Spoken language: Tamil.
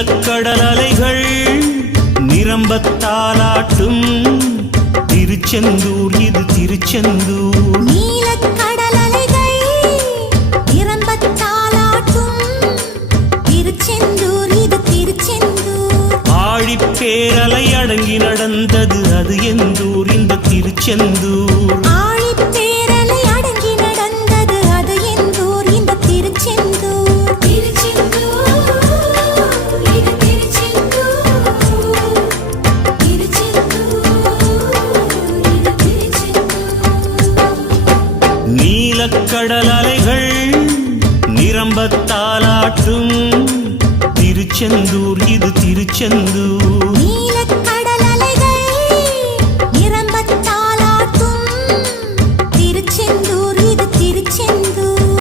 நீலக்கடல் அலைகள் நிரம்பத்தாலாட்டும் திருச்செந்தூர் இது திருச்செந்தூர். நீலக்கடல் அலைகள் நிரம்பத்தாலாட்டும் திருச்செந்தூர் இது திருச்செந்தூர். ஆழிப்பேரலை அடங்கி நடந்தது அது எந்தூர் இந்த திருச்செந்தூர். ஆழிப்பேரலை அடங்கி நடந்தது அது எந்தூர் இந்த திருச்செந்தூர். திருச்செந்தூர் இது திருச்செந்தூர். திருச்செந்தூர் இது திருச்செந்தூர். நீலக்கடல் அலைகள் நிரம்பத்தாலாட்டும் திருச்செந்தூர் இது திருச்செந்தூர். நீலக்கடல்